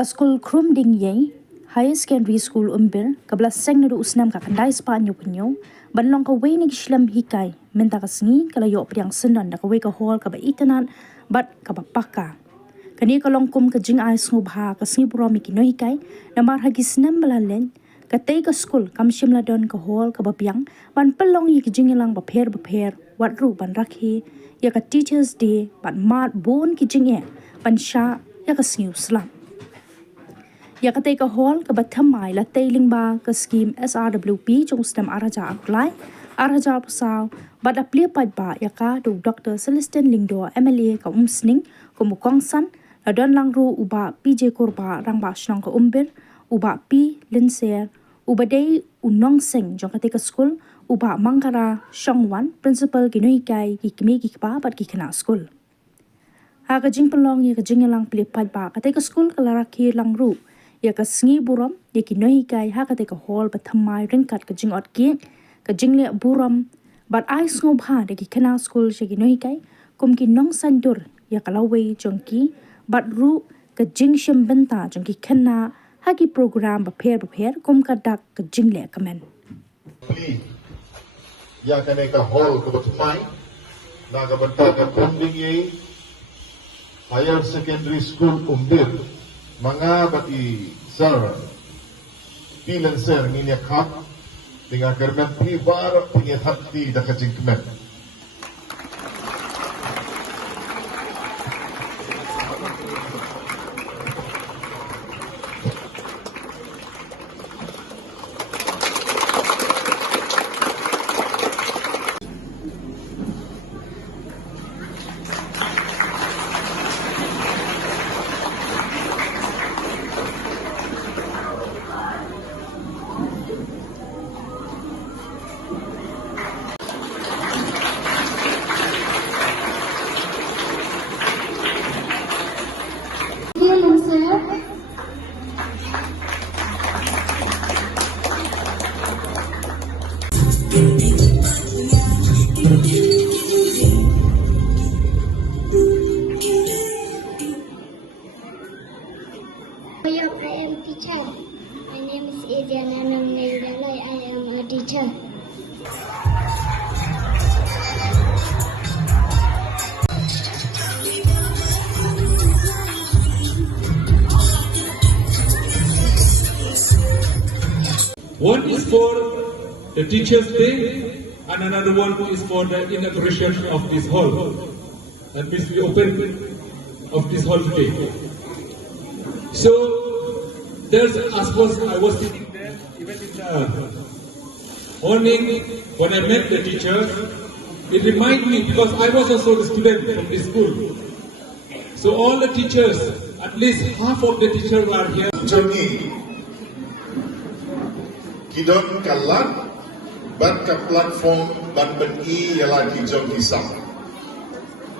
ka skul Khrumdiengïei Secondary School umbir kabla seng nadu usnam ka kandai spa nyo banlong ka wei ni gislam hikai menta ka sngi kala yo priang sendan da ka wei ka hol ka ba itynnad bat ka ba paka kani ka long kum ka jing ai sngub ha ka sngi bro mi ki no hikai na mar ha gisnam balalen ka tei ka skul kam shimla don ka hol ka ba piang ban pelong yi ki jing lang ba pher wat ru ban Rakhe ya ka teachers day ban mat bon ki jing ban sha ya ka sngi uslam ya ka tei ka hol ka bathamai la teiling ba ka scheme SRWP chung stem araja aklai araja pasau bat aplia pat ba ya ka du Dr. Celestin Lingdo MLA ka umsning ko mukong san la don lang ru uba PJ korba rang ba shnong ka umbir uba pi linser uba dei unong seng jong ka tei ka skul uba mangkara shongwan principal ginoi kai ki kimi ki ba bat ki kana skul ha ka jing pelong ya ka jing lang pli pat ba ka tei ka skul ka Rakhe lang ru ya ka sngi buram ya ki nohi kai ha ka te ka hol ba thamai ringkat ka jing ot ki ka jing le buram but I snob ha de ki kana school she ki nohi kai kum ki nong sandur ya ka lawe jong ki but ru ka jing shim benta jong ki kana ha ki program ba pher kum ka dak ka jing le kamen ya ka ne ka hol ka ba thamai na ka banta ka Khrumdiengïei Higher Secondary School umbir mga bati sir pilan sir nginya khap dengan kermen pi bar punya hati dah kajing kemen I am teacher. My name is Aiti and I am a teacher. One is for the Teachers' Day and another one is for the inauguration of this hall and this will open of this hall today. So there's I was sitting there even in the morning when I met the teachers. It reminded me because I was also the student from this school. So all the teachers, at least half of the teachers are here. Jogi Kidon kalat bat ka platform ban beni yala ki jogi sam.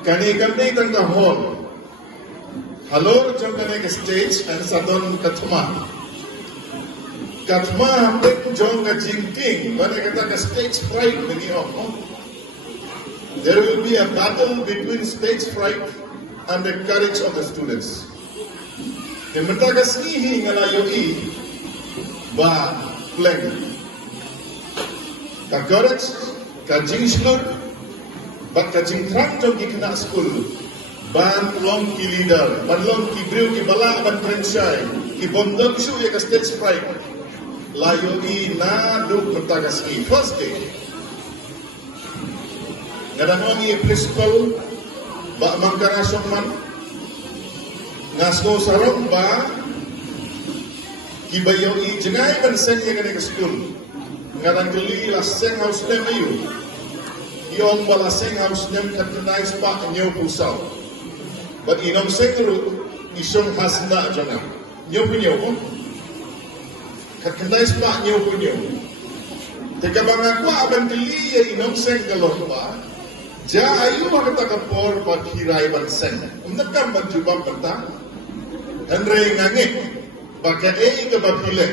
Kani tang ka hall. Hello, jom kane ka stage and sadon katma. Katma pek jom ka jingking ban ka stage fright beni oh. There will be a battle between stage fright and the courage of the students. Kementa ka snihi ngala yoi ba plan. Ka courage, ka jingslur, bat ka jingtrang jom ki kena school. Ban long ki leader, ban long ki briu ki bala ban trenchai, ki bondong shu ya ka stage fright. La yoi na duk menta ka snihi. First day. Kadang-kadang ia principal ba mangkara man ngasko sarong ba kibayo I jengai ban sen yang kena ke school ngadang keli la seng house nem ayu iong bala seng house nem katenai spa nyo pusau but inom sekru isong hasna jana nyo punyo katenai spa nyo punyo teka bangakwa ban keli ya inom seng galon ba ja ayu makata kapor paghiray bansen. Nakam banjubang banta. Henry ngangik. Baka ka bapile.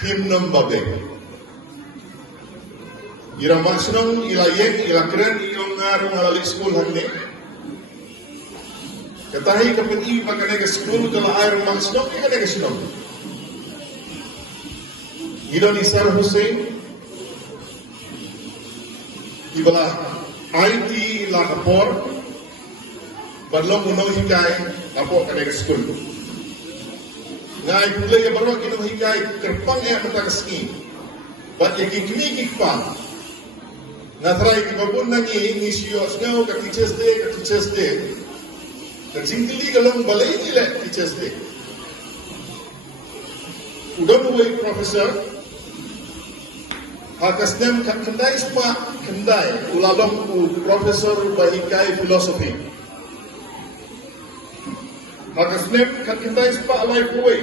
Kim nom babe. Ira masnong ilayek ilakren iyong ngarong alali school hande. Katahi kapit i pagkanay ka skul kala air mang sinom, i kanay ka sinom. Gidon Isar Hussein, ibala Aiti lakapor, badlong unong hikay, apo kanay ka skul. Nga ipulay ka barok inong hikay, kerpang e matagaski. Ba't ikikimikik pa, nga try kibabun nangi, nisyo asnaw ka teachers day, Nagsingkili ka lang balay nila, teachers day. Udon uway, Professor, hakas nem kanday spa, kanday, ulalong u Professor bahikay philosophy. Hakas nem kanday spa alay uway,